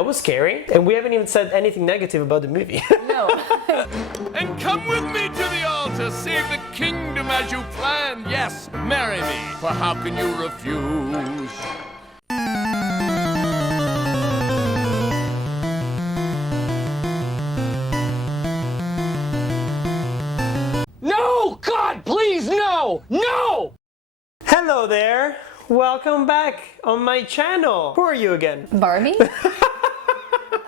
That was scary. And we haven't even said anything negative about the movie. No. And come with me to the altar, save the kingdom as you planned. Yes, marry me, for how can you refuse? No! God, please, no! No! Hello there. Welcome back on my channel. Who are you again? Barbie?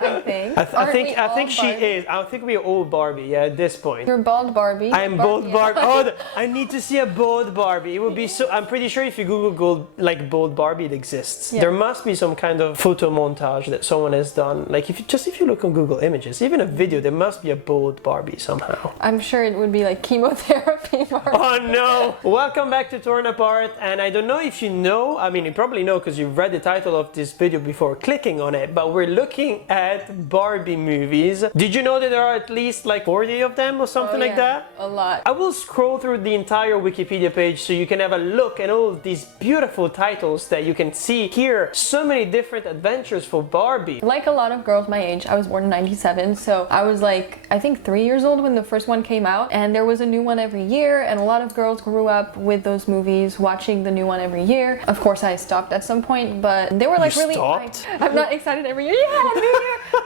I think. I think she is. I think we're all Barbie, yeah, at this point. You're bald Barbie. I'm bald Barbie. Oh, I need to see a bald Barbie. It would be so. I'm pretty sure if you Google bald Barbie, it exists. Yeah. There must be some kind of photo montage that someone has done. Like if you look on Google Images, even a video, there must be a bald Barbie somehow. I'm sure it would be like chemotherapy Barbie. Oh no! Welcome back to Torn Apart, and I don't know if you know. I mean, you probably know because you've read the title of this video before clicking on it. But we're looking at Barbie movies. Did you know that there are at least like 40 of them or something like that? A lot. I will scroll through the entire Wikipedia page so you can have a look at all of these beautiful titles that you can see here. So many different adventures for Barbie. Like a lot of girls my age, I was born in 97, so I was like, I think 3 years old when the first one came out, and there was a new one every year, and a lot of girls grew up with those movies, watching the new one every year. Of course, I stopped at some point, but they were like You really... stopped? I'm not excited every year. Yeah,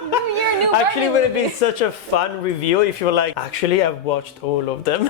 new year, new Barbie Actually, it would have been movie. such a fun reveal if you were like, actually, I've watched all of them.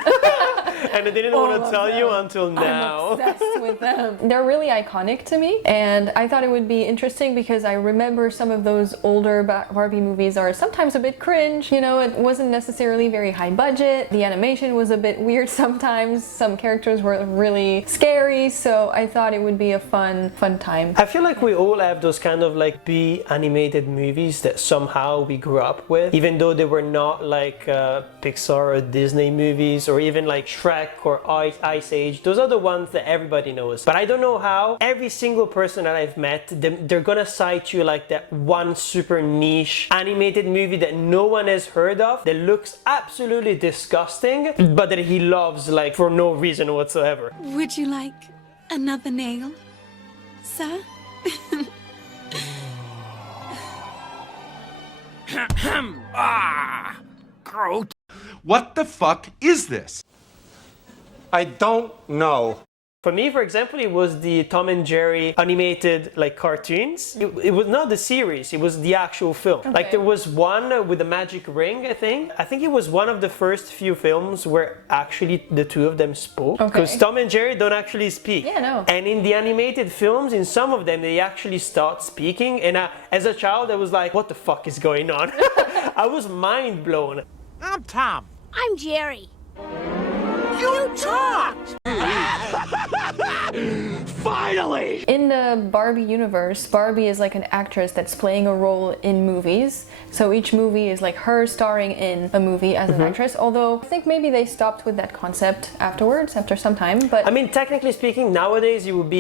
And I didn't want to tell you until now. I'm obsessed with them. They're really iconic to me, and I thought it would be interesting because I remember some of those older Barbie movies are sometimes a bit cringe. You know, it wasn't necessarily very high budget. The animation was a bit weird sometimes. Some characters were really scary, so I thought it would be a fun time. I feel like we all have those kind of like B animated movies that somehow we grew up with, even though they were not like Pixar or Disney movies or even like Shrek or Ice Age. Those are the ones that everybody knows. But I don't know how every single person that I've met, they're gonna cite you like that one super niche animated movie that no one has heard of, that looks absolutely disgusting, but that he loves like for no reason whatsoever. Would you like another nail, sir? Ah! Groot. What the fuck is this? I don't know. For me, for example, it was the Tom and Jerry animated like cartoons. It was not the series, it was the actual film. Okay. Like there was one with the magic ring, I think. I think it was one of the first few films where actually the two of them spoke. Okay. Because Tom and Jerry don't actually speak. Yeah, no. And in the animated films, in some of them, they actually start speaking. And as a child, I was like, what the fuck is going on? I was mind blown. I'm Tom. I'm Jerry. You talked! Finally! In the Barbie universe, Barbie is like an actress that's playing a role in movies. So each movie is like her starring in a movie as an actress. Although I think maybe they stopped with that concept afterwards, after some time. But I mean, technically speaking, nowadays it would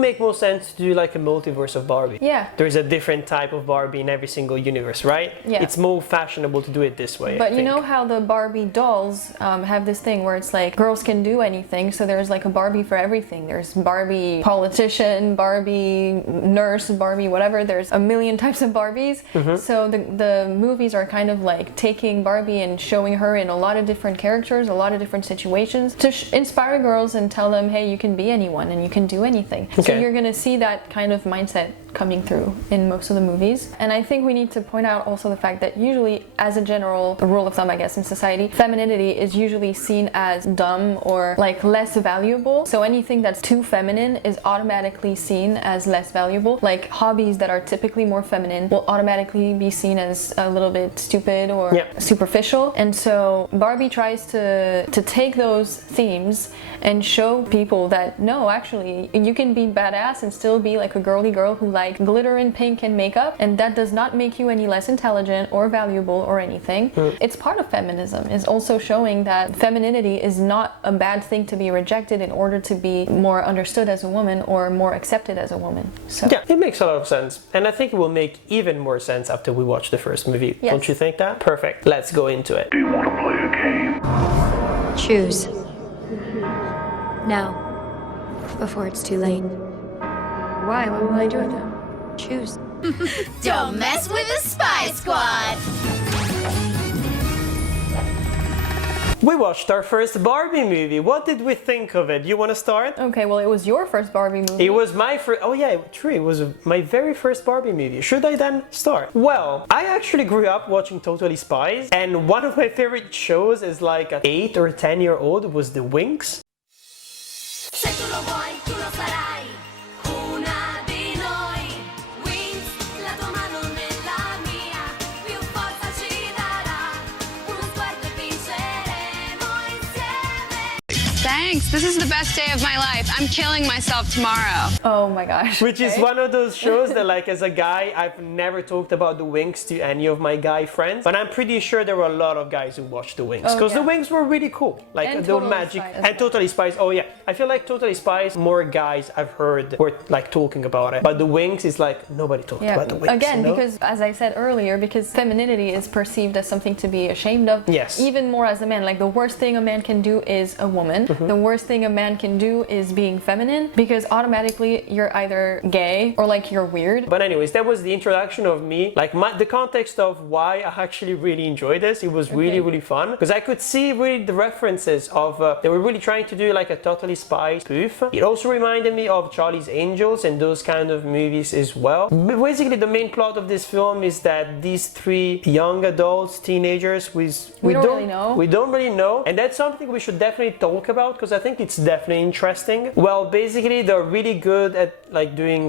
make more sense to do like a multiverse of Barbie. yeah. There's a different type of Barbie in every single universe, right? Yeah. It's more fashionable to do it this way. But I you think. know how the Barbie dolls have this thing where it's like girls can do anything, so there's like a Barbie for everything. There's Barbie politician, Barbie nurse, Barbie whatever. There's a million types of Barbies. So the movies are kind of like taking Barbie and showing her in a lot of different characters, a lot of different situations to inspire girls and tell them, hey, you can be anyone and you can do anything. So Okay. you're gonna see that kind of mindset coming through in most of the movies. And I think we need to point out also the fact that usually, as a general rule of thumb, I guess, in society, femininity is usually seen as dumb or like less valuable. So anything that's too feminine is automatically seen as less valuable. Like hobbies that are typically more feminine will automatically be seen as a little bit stupid or superficial. And so Barbie tries to take those themes and show people that no, actually, you can be badass and still be like a girly girl who like glitter and pink and makeup, and that does not make you any less intelligent or valuable or anything. It's part of feminism. It's also showing that femininity is not a bad thing to be rejected in order to be more understood as a woman or more accepted as a woman. So Yeah, it makes a lot of sense. And I think it will make even more sense after we watch the first movie. Yes. Don't you think that? Perfect. Let's go into it. Do you want to play a game? Choose. Now. Before it's too late. Why? What will I do with them? Choose. Don't mess with the Spy Squad! We watched our first Barbie movie. What did we think of it? You want to start? Okay, well, it was your first Barbie movie. It was my first. Oh yeah, true. It was my very first Barbie movie. Should I then start? Well, I actually grew up watching Totally Spies, and one of my favorite shows as like an 8 or 10-year-old was The Winx. Thanks. This is the best day of my life. I'm killing myself tomorrow. Oh my gosh. Which is one of those shows that, like, as a guy, I've never talked about The Winx to any of my guy friends, but I'm pretty sure there were a lot of guys who watched The Winx because The Winx were really cool. Like and the Totally magic Spies and Totally Spies. Oh yeah, I feel like Totally Spies more guys I've heard were like talking about it, but The Winx is like nobody talked about The Winx. Again, you know? because as I said earlier, because femininity is perceived as something to be ashamed of. Yes. Even more as a man. Like the worst thing a man can do is a woman. The worst thing a man can do is being feminine, because automatically you're either gay or like you're weird. But anyways, that was the introduction of me. Like the context of why I actually really enjoyed this. It was really fun because I could see really the references of they were really trying to do like a Totally Spies spoof. It also reminded me of Charlie's Angels and those kind of movies as well. Basically, the main plot of this film is that these three young adults, teenagers, we don't really know, and that's something we should definitely talk about because I think it's definitely interesting. Well, basically they're really good at like doing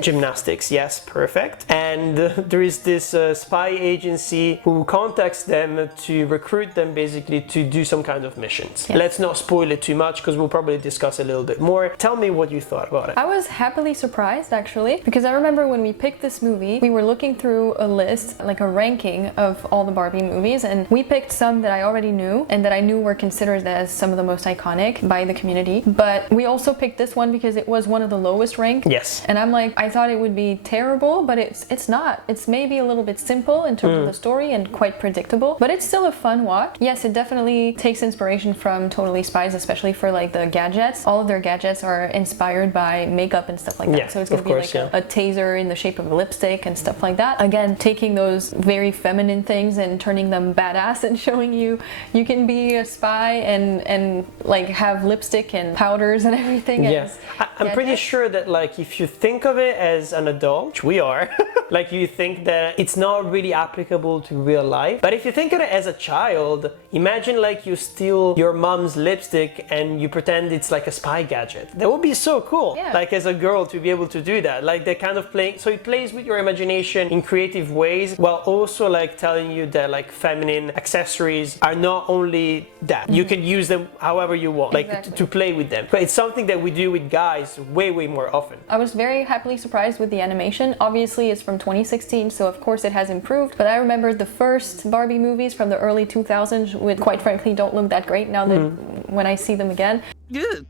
gymnastics. Yes, perfect. And there is this spy agency who contacts them to recruit them basically to do some kind of missions. Yes. Let's not spoil it too much because we'll probably discuss a little bit more. Tell me what you thought about it. I was happily surprised actually, because I remember when we picked this movie, we were looking through a list, like a ranking of all the Barbie movies, and we picked some that I already knew and that I knew were considered as some of the most iconic by the community. But we also picked this one because it was one of the lowest ranked. Yes. And I'm like, I thought it would be terrible, but it's not. It's maybe a little bit simple in terms of the story and quite predictable, but it's still a fun watch. Yes, it definitely takes inspiration from Totally Spies, especially for like the gadgets. All of their gadgets are inspired by makeup and stuff like that. Yeah, so it's gonna be like a taser in the shape of a lipstick and stuff like that. Again, taking those very feminine things and turning them badass and showing you can be a spy and like have lipstick and powders and everything. Yes, I'm pretty sure that like if you think of it as an adult, which we are, like you think that it's not really applicable to real life. But if you think of it as a child, imagine like you steal your mom's lipstick and you pretend it's like a spy gadget. That would be so cool. Yeah. Like as a girl to be able to do that. Like they kind of play, so it plays with your imagination in creative ways while also like telling you that like feminine accessories are not only that. You can use them however you want, like to play with them. But it's something that we do with guys way more often. I was very happily surprised with the animation. Obviously it's from 2016, so of course it has improved, but I remember the first Barbie movies from the early 2000s, which quite frankly don't look that great now that when I see them again. Good.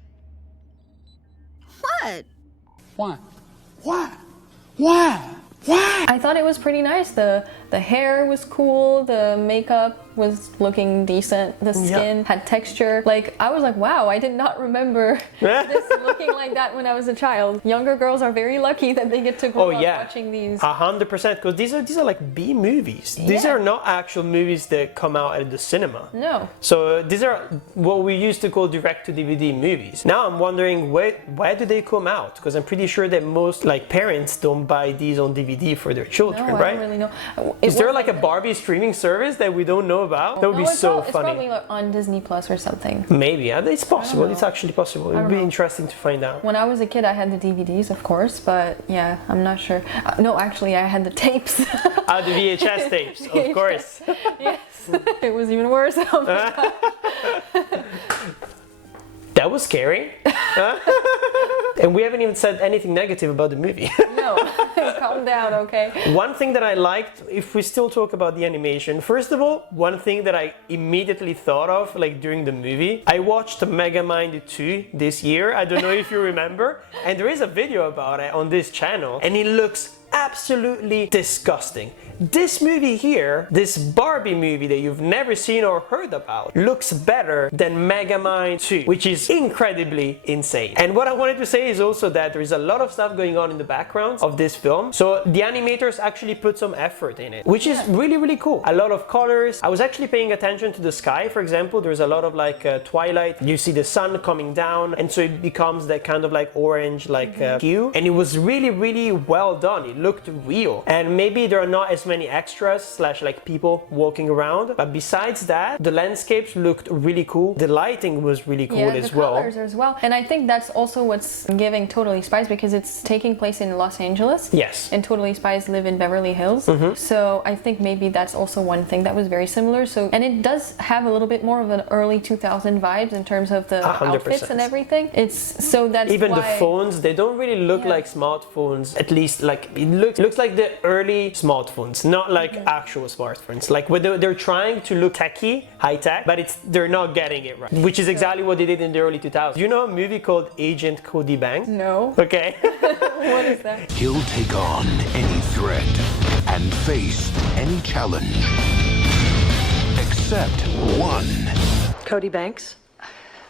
What? Why? Why? Why? Why? I thought it was pretty nice. The hair was cool, the makeup was looking decent, the skin had texture. Like, I was like, wow, I did not remember this looking like that when I was a child. Younger girls are very lucky that they get to grow up watching these. 100%, because these are like B movies. These are not actual movies that come out at the cinema. No. So these are what we used to call direct-to-DVD movies. Now I'm wondering where do they come out? Because I'm pretty sure that most like parents don't buy these on DVD for their children, no, right? I don't really know. Is there like a Barbie streaming service that we don't know about? That would be so funny. It's probably like on Disney Plus or something. Maybe, it's possible. It's actually possible. It would be interesting to find out. When I was a kid, I had the DVDs, of course, but yeah, I'm not sure. No, actually, I had the tapes. The VHS tapes, of course. Yes, it was even worse. Oh my God. That was scary. And we haven't even said anything negative about the movie. No, calm down, okay? One thing that I liked, if we still talk about the animation, first of all, one thing that I immediately thought of, like during the movie, I watched Megamind 2 this year. I don't know if you remember. And there is a video about it on this channel. And it looks absolutely disgusting. This movie here, this Barbie movie that you've never seen or heard about, looks better than Megamind 2, which is incredibly insane. And what I wanted to say is also that there is a lot of stuff going on in the background of this film. So the animators actually put some effort in it, which is really, really cool. A lot of colors. I was actually paying attention to the sky, for example. There's a lot of like twilight. You see the sun coming down, and so it becomes that kind of like orange like hue. And it was really, really well done. It looked real. And maybe there are not as many extras slash like people walking around, but besides that, the landscapes looked really cool. The lighting was really cool as well. Colors as well. And I think that's also what's giving Totally Spies, because it's taking place in Los Angeles. Yes. And Totally Spies live in Beverly Hills. So I think maybe that's also one thing that was very similar. So, and it does have a little bit more of an early 2000 vibes in terms of the 100%. outfits and everything. It's so that's even why... the phones, they don't really look like smartphones. At least like it looks like the early smartphones, not like actual smartphones. Like they're trying to look techy, high tech, but they're not getting it right. Which is exactly what they did in the early 2000s. You know a movie called Agent Cody Banks? No. Okay. What is that? He'll take on any threat and face any challenge except one. Cody Banks?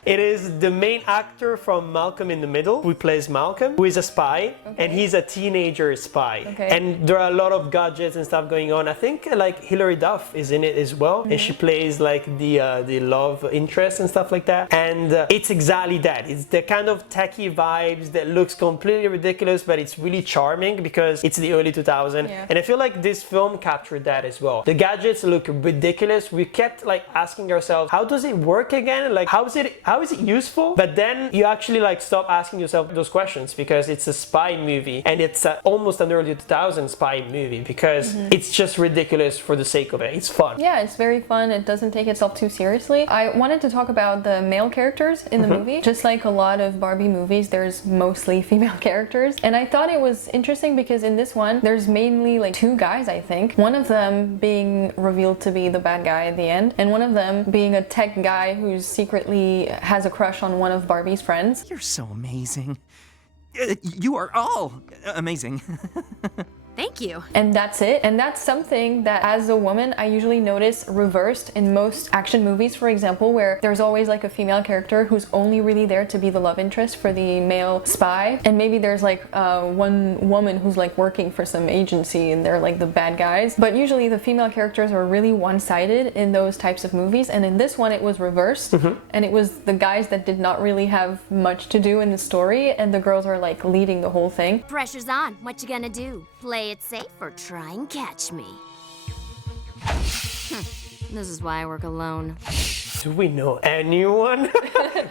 It is the main actor from Malcolm in the Middle, who plays Malcolm, who is a spy, and he's a teenager spy. And there are a lot of gadgets and stuff going on. I think like Hilary Duff is in it as well, and she plays like the love interest and stuff like that. And it's exactly that. It's the kind of techie vibes that looks completely ridiculous, but it's really charming because it's the early 2000s. And I feel like this film captured that as well. The gadgets look ridiculous. We kept like asking ourselves, how does it work again? Like how is it useful? But then you actually like stop asking yourself those questions, because it's a spy movie, and it's almost an early 2000s spy movie, because it's just ridiculous for the sake of it. It's fun. Yeah, it's very fun. It doesn't take itself too seriously. I wanted to talk about the male characters in the movie. Just like a lot of Barbie movies, there's mostly female characters. And I thought it was interesting because in this one, there's mainly like two guys, I think. One of them being revealed to be the bad guy at the end, and one of them being a tech guy who's secretly has a crush on one of Barbie's friends. You're so amazing. You are all amazing. Thank you. And that's it. And that's something that as a woman I usually notice reversed in most action movies, for example, where there's always like a female character who's only really there to be the love interest for the male spy, and maybe there's like one woman who's like working for some agency and they're like the bad guys. But usually the female characters are really one-sided in those types of movies, and in this one it was reversed, and it was the guys that did not really have much to do in the story, and the girls are like leading the whole thing. Pressure's on. What you gonna do? Play it safe or try and catch me? This is why I work alone. Do we know anyone?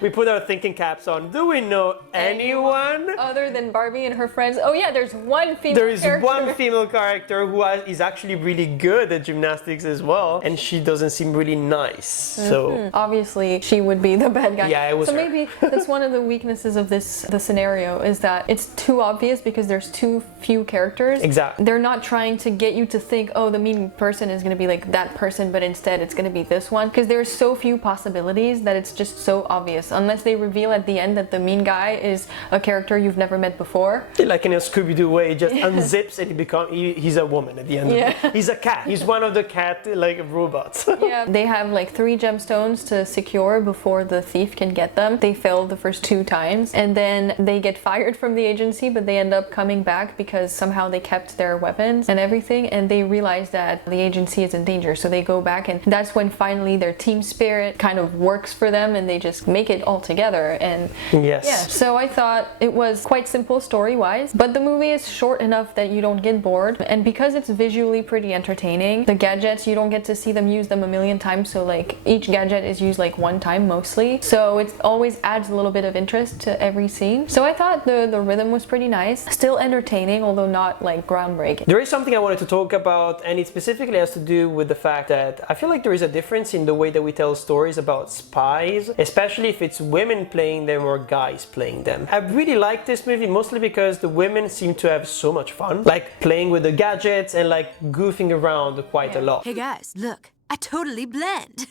We put our thinking caps on. Do we know anyone? Other than Barbie and her friends? Oh yeah, there's one female There is character. one female character who is actually really good at gymnastics as well, and she doesn't seem really nice. So obviously she would be the bad guy. Yeah, it was so her. Maybe that's one of the weaknesses of the scenario, is that it's too obvious because there's too few characters. Exactly. They're not trying to get you to think, oh, the mean person is going to be like that person, but instead it's going to be this one, because there's so few possibilities that it's just so obvious, unless they reveal at the end that the mean guy is a character you've never met before. Like in a Scooby-Doo way, he just unzips and he's a woman at the end of it. He's a cat. He's one of the cat like robots. Yeah, they have like 3 gemstones to secure before the thief can get them. They failed the first 2 times, and then they get fired from the agency, but they end up coming back because somehow they kept their weapons and everything, and they realize that the agency is in danger, so they go back, and that's when finally their team spirit kind of works for them, and they just make it all together. And yes. Yeah, so I thought it was quite simple story-wise, but the movie is short enough that you don't get bored, and because it's visually pretty entertaining, the gadgets, you don't get to see them use them a million times, so like each gadget is used like 1 time mostly, so it always adds a little bit of interest to every scene. So I thought the rhythm was pretty nice, still entertaining, although not like groundbreaking. There is something I wanted to talk about, and it specifically has to do with the fact that I feel like there is a difference in the way that we tell stories about spies, especially if it's women playing them or guys playing them. I really like this movie mostly because the women seem to have so much fun, like playing with the gadgets and like goofing around quite a lot. Hey guys, look, I totally blend.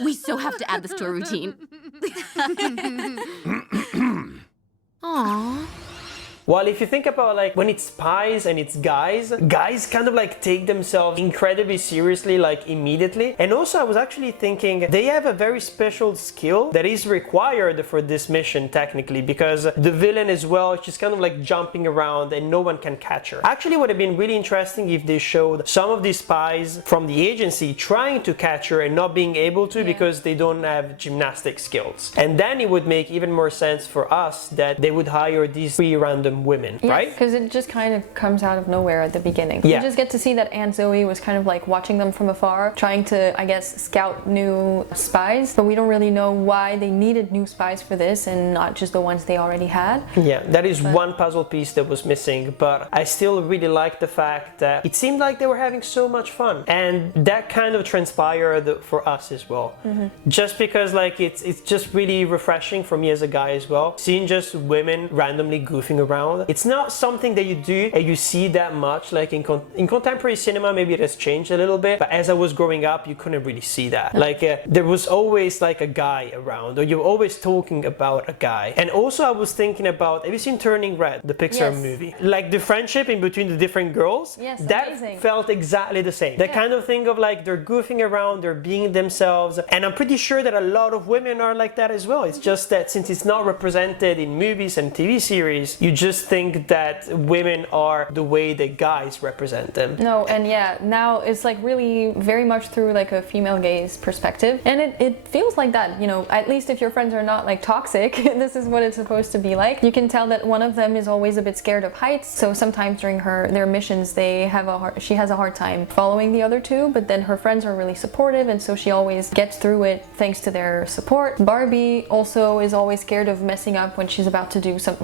We so have to add this to our routine. Aww. Well, if you think about like when it's spies and it's guys kind of like take themselves incredibly seriously like immediately. And also I was actually thinking they have a very special skill that is required for this mission technically, because the villain as well, she's kind of like jumping around and no one can catch her. Actually would have been really interesting if they showed some of these spies from the agency trying to catch her and not being able to because they don't have gymnastic skills. And then it would make even more sense for us that they would hire these 3 random women, right? Because it just kind of comes out of nowhere at the beginning. You just get to see that Aunt Zoe was kind of like watching them from afar, trying to, I guess, scout new spies, but we don't really know why they needed new spies for this and not just the ones they already had. Yeah, that is one puzzle piece that was missing, but I still really like the fact that it seemed like they were having so much fun, and that kind of transpired for us as well. Just because like it's just really refreshing for me as a guy as well, seeing just women randomly goofing around. It's not something that you do and you see that much like in contemporary cinema. Maybe it has changed a little bit, but as I was growing up you couldn't really see that. Like there was always like a guy around, or you're always talking about a guy. And also I was thinking about, have you seen Turning Red, the Pixar movie? Like the friendship in between the different girls, that amazing. Felt exactly the same. That kind of thing of like they're goofing around, they're being themselves, and I'm pretty sure that a lot of women are like that as well. It's just that since it's not represented in movies and TV series, you just think that women are the way that guys represent them. No, and yeah, now it's like really very much through like a female gaze perspective, and it feels like that, you know, at least if your friends are not like toxic, this is what it's supposed to be like. You can tell that one of them is always a bit scared of heights, so sometimes during their missions she has a hard time following the other 2, but then her friends are really supportive, and so she always gets through it thanks to their support. Barbie also is always scared of messing up when she's about to do some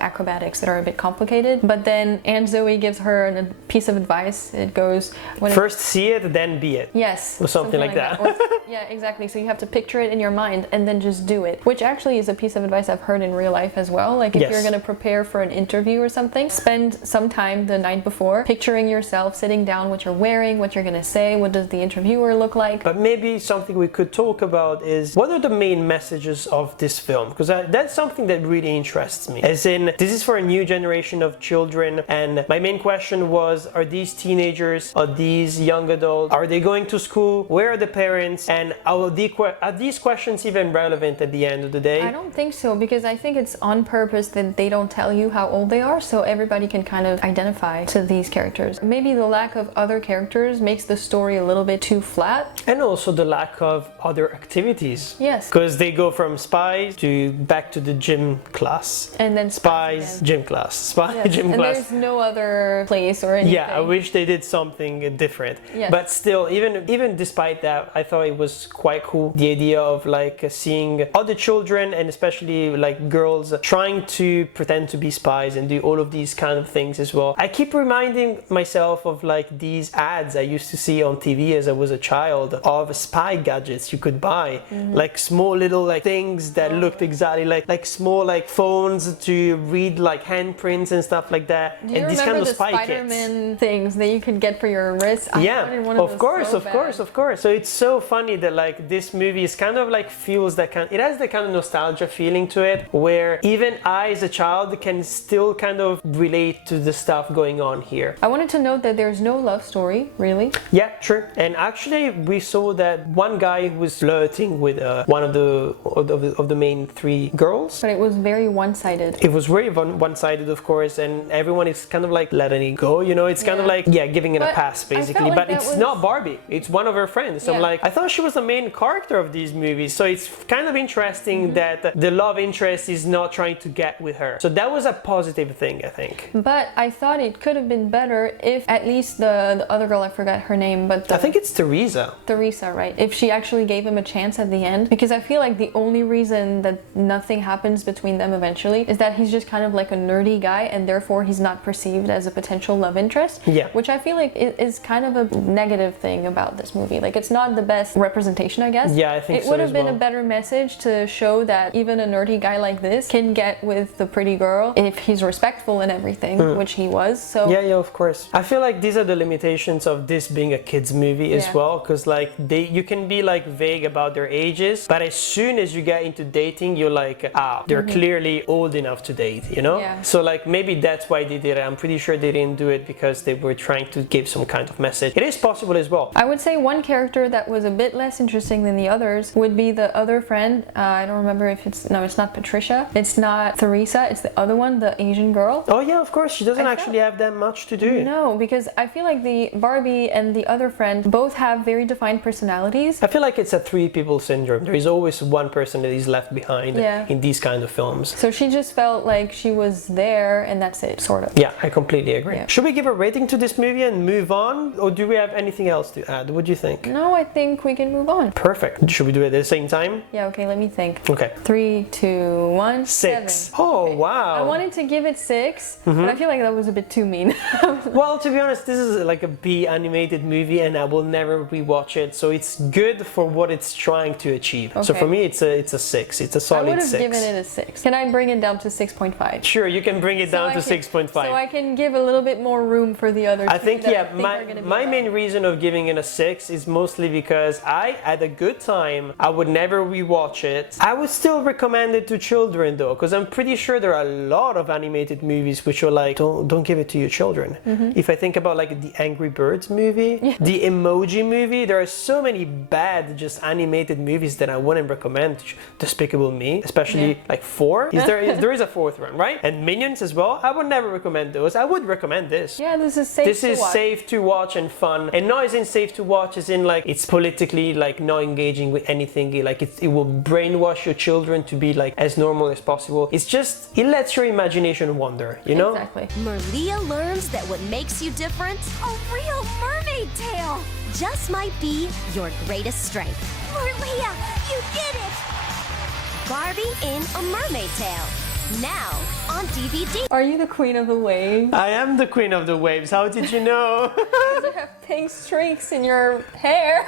acrobatics that are a bit complicated, but then Aunt Zoe gives her a piece of advice. It goes, first see it, then be it. Yes, or something like that. Yeah, exactly. So you have to picture it in your mind and then just do it, which actually is a piece of advice I've heard in real life as well. Like if you're going to prepare for an interview or something, spend some time the night before picturing yourself, sitting down, what you're wearing, what you're going to say, what does the interviewer look like. But maybe something we could talk about is what are the main messages of this film, because that's something that really interests me. As in, this is for a new generation of children, and my main question was, are these teenagers, are these young adults, are they going to school, where are the parents, and are these questions even relevant at the end of the day? I don't think so, because I think it's on purpose that they don't tell you how old they are, so everybody can kind of identify to these characters. Maybe the lack of other characters makes the story a little bit too flat. And also the lack of other activities. Yes. Because they go from spies to back to the gym class. And then spies, gym class. Gym and class. There's no other place or anything. Yeah, I wish they did something different. Yes. But still, even despite that, I thought it was quite cool. The idea of like seeing other children, and especially like girls, trying to pretend to be spies and do all of these kind of things as well. I keep reminding myself of like these ads I used to see on TV as I was a child of spy gadgets you could buy. Like small little like things that looked exactly like small like phones to read like handprints and stuff like that. Do you these remember kind of the spy Spider-Man kits things that you could get for your wrist? Of course. So it's so funny that like this movie is kind of like feels that it has that kind of nostalgia feeling to it, where even I as a child can still kind of relate to the stuff going on here. I wanted to note that there's no love story, really. Yeah, sure. And actually we saw that one guy was flirting with one of the main 3 girls. But it was very one-sided. It was very one-sided, of course, and everyone is kind of like letting it go, you know? It's kind of like, giving it a pass, basically. But it's not Barbie. It's one of her friends. So I'm like, I thought she was the main character of these movies. So it's kind of interesting that the love interest is not trying to get with her. So that was a positive thing, I think. But I thought it could have been better if at least the other girl, I forgot her name, but I think it's Teresa. Teresa, right? If she actually gave him a chance at the end. Because I feel like the only reason that nothing happens between them eventually is that he's just kind of like a nerdy guy, and therefore he's not perceived as a potential love interest. Yeah. Which I feel like is kind of a negative thing about this movie. Like it's not the best representation, I guess. Yeah, I think so. It would have been a better message to show that even a nerdy guy like this can get with the pretty girl if he's respectful and everything, which he was. So yeah, of course. I feel like these are the limitations of this being a kids movie as well, because like you can be like vague about their ages, but as soon as you get into dating, you're like, they're clearly old enough to date, you know? Yeah. So like maybe that's why they did it. I'm pretty sure they didn't do it because they were trying to give some kind of message. It is possible as well. I would say one character that was a bit less interesting than the others would be the other friend. I don't remember if it's not Patricia. It's not Theresa. It's the other one, the Asian girl. Oh yeah, of course. She doesn't actually have that much to do. No, because I feel like the Barbie and the other friend both have very defined personalities. I feel like it's a three people syndrome. There is always one person that is left behind in these kind of films. So she just felt like she was there and that's it, sort of. Yeah, I completely agree. Yeah. Should we give a rating to this movie and move on? Or do we have anything else to add? What do you think? No, I think we can move on. Perfect. Should we do it at the same time? Yeah, okay, let me think. Okay. 3, 2, 1, 6. 7. Oh, Okay. wow. I wanted to give it 6, but I feel like that was a bit too mean. Well, to be honest, this is like a B animated movie and I will never rewatch it. So it's good for what it's trying to achieve. So Okay. for me, it's a 6. It's a I solid would have 6. given it a 6. Can I bring it down to 6.5? Sure, you can bring it down to 6.5. So I can give a little bit more room for the other I two think, that yeah, I think are gonna be my better. main reason of giving it a 6 is mostly because I had a good time. I would never rewatch it. I would still recommend it to children though, because I'm pretty sure there are a lot of animated movies which are like, don't give it to your children. If I think about like the Angry Birds movie, the Emoji movie, there are so many bad just animated movies that I wouldn't recommend. Despicable Me, especially like 4. There is a 4th one, right? And Minions as well. I would never recommend those. I would recommend this. Yeah, this is safe This to is watch. safe to watch and fun, and not as in safe to watch as in like it's politically like not engaging with anything, like it will brainwash your children to be like as normal as possible. It's just, it lets your imagination wander, you know? Exactly. Merlia learns that what makes you different, a real mermaid tale, just might be your greatest strength. Merlia, you did it! Barbie in A Mermaid Tale. Now on DVD. Are you the queen of the wave? I am the queen of the waves. How did you know? You have pink streaks in your hair.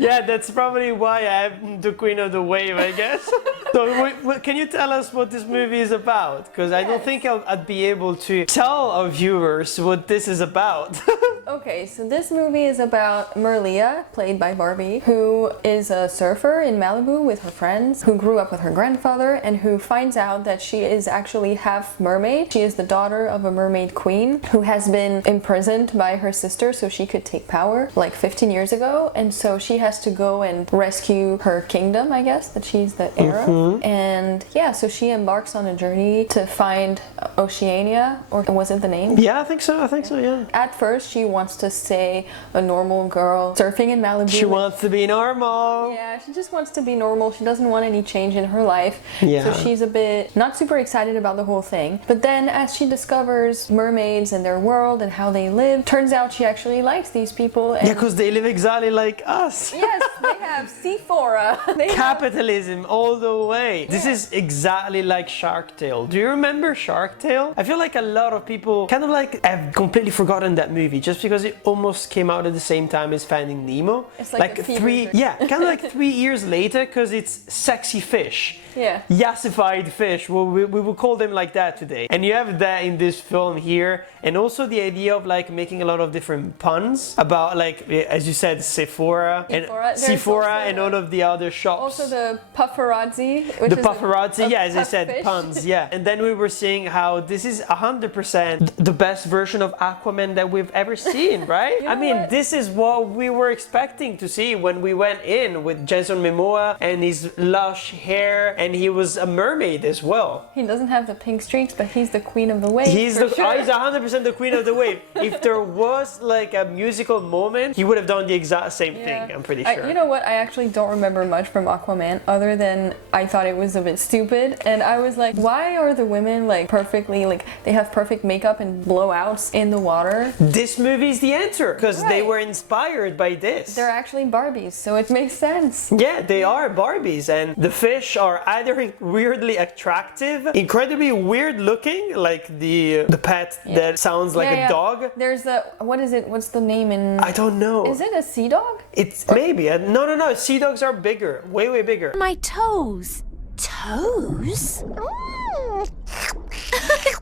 Yeah, that's probably why I'm the queen of the wave, I guess. So can you tell us what this movie is about? Because I don't think I'd be able to tell our viewers what this is about. Okay, so this movie is about Merlia, played by Barbie, who is a surfer in Malibu with her friends, who grew up with her grandfather, and who finds out that she is actually half mermaid. She is the daughter of a mermaid queen who has been imprisoned by her sister so she could take power like 15 years ago, and so she has to go and rescue her kingdom, I guess, that she's the heir of. And yeah, so she embarks on a journey to find Oceania, or was it the name? Yeah, I think so, yeah. At first, she wants to stay a normal girl surfing in Malibu. She wants to be normal. Yeah, she just wants to be normal. She doesn't want any change in her life. Yeah. So she's a bit not super excited about the whole thing. But then as she discovers mermaids and their world and how they live, turns out she actually likes these people. And Yeah, because they live exactly like us. yes, they have Sephora. They have Capitalism all the way. This is exactly like Shark Tale. Do you remember Shark Tale? I feel like a lot of people kind of like have completely forgotten that movie just because it almost came out at the same time as Finding Nemo. It's like a fever dream. kind of like 3 years later, because it's sexy fish. Yeah. Yassified fish. Well, we will call them like that today. And you have that in this film here, and also the idea of like making a lot of different puns about like, as you said, Sephora and all of the other shops. also the paparazzi. Which The is paparazzi, yeah, as I said, puffish. puns, yeah. And then we were seeing how this is 100% the best version of Aquaman that we've ever seen, right? You know I mean, what? this is what we were expecting to see when we went in with Jason Momoa and his lush hair, and he was a mermaid as well. He doesn't have the pink streaks, but he's the queen of the wave. He's for the sure. he's 100% the queen of the wave. If there was like a musical moment, he would have done the exact same thing, I'm pretty sure. You know what? I actually don't remember much from Aquaman other than I thought it was a bit stupid, and I was like, why are the women like perfectly, like they have perfect makeup and blowouts in the water? This movie is the answer, because they Right. were inspired by this. They're actually Barbies, so it makes sense. Yeah, they are Barbies, and the fish are either weirdly attractive, incredibly weird looking, like the pet that sounds like a dog. There's the, what is it? What's the name in? I don't know. Is it a sea dog? It's maybe. No. Sea dogs are bigger, way bigger. My toes. Toes?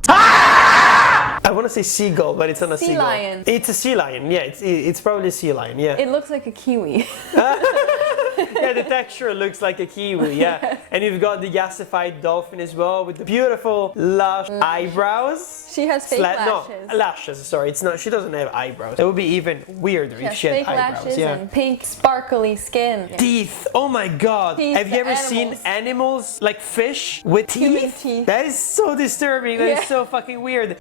I want to say seagull, but it's not a Sea seagull. lion. It's a sea lion. Yeah, it's probably a sea lion. Yeah. It looks like a kiwi. Yeah, the texture looks like a kiwi, yeah. And you've got the yassified dolphin as well with the beautiful lush eyebrows. She has fake lashes. No, lashes, sorry. It's not, she doesn't have eyebrows. It would be even weirder if she had fake eyebrows. lashes Yeah. and pink sparkly skin. Teeth, oh my god. Teeth, have you ever seen animals like fish with teeth? That is so disturbing. That is so fucking weird.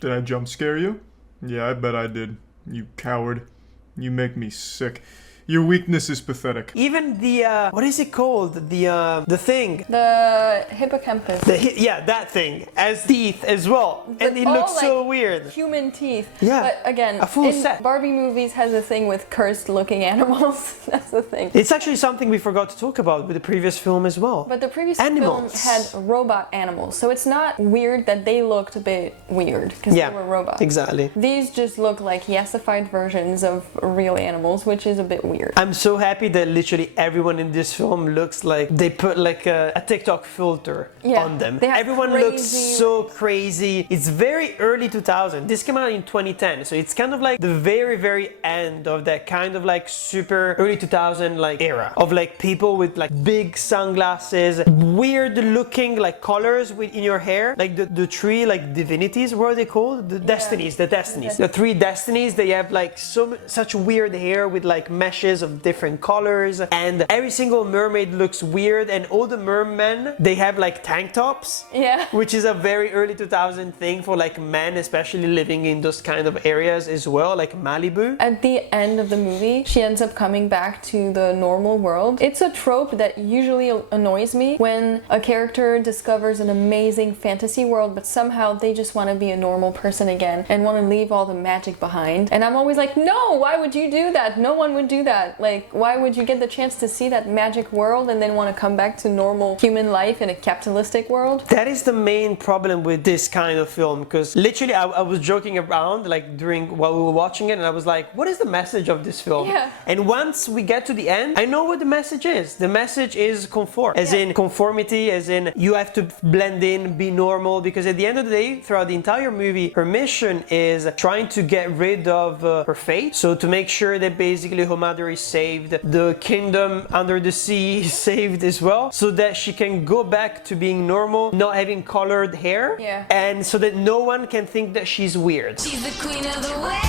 Did I jump scare you? Yeah, I bet I did. You coward. You make me sick. Your weakness is pathetic. Even the, what is it called? The thing. The hippocampus. Yeah, that thing. Has teeth as well. But And it looks all, so like, weird. Human teeth. Yeah. But again, a full in set. Barbie movies has a thing with cursed looking animals. That's the thing. It's actually something we forgot to talk about with the previous film as well. But the previous Animals. film had robot animals. So it's not weird that they looked a bit weird because they were robots. Exactly. These just look like yassified versions of real animals, which is a bit weird. I'm so happy that literally everyone in this film looks like they put like a TikTok filter on them. Everyone looks so crazy. It's very early 2000. This came out in 2010, so it's kind of like the very end of that kind of like super early 2000 like era of like people with like big sunglasses, weird looking like colors in your hair, like the three like divinities. What are they called? The destinies. The destinies. The three destinies. They have like such weird hair with like meshes of different colors. And every single mermaid looks weird, and all the mermen, they have like tank tops, which is a very early 2000 thing for like men, especially living in those kind of areas as well, like Malibu. At the end of the movie, she ends up coming back to the normal world. It's a trope that usually annoys me when a character discovers an amazing fantasy world, but somehow they just want to be a normal person again and want to leave all the magic behind. And I'm always like, no, why would you do that? No one would do that. Like, why would you get the chance to see that magic world and then want to come back to normal human life in a capitalistic world? That is the main problem with this kind of film, because literally I was joking around like while we were watching it, and I was like, what is the message of this film? And once we get to the end, I know what the message is. The message is conform, as in conformity, as in you have to blend in, be normal, because at the end of the day, throughout the entire movie, her mission is trying to get rid of her fate, so to make sure that basically her mother is saved, the kingdom under the sea is saved as well, so that she can go back to being normal, not having colored hair, and so that no one can think that she's weird. She's the queen of the waves.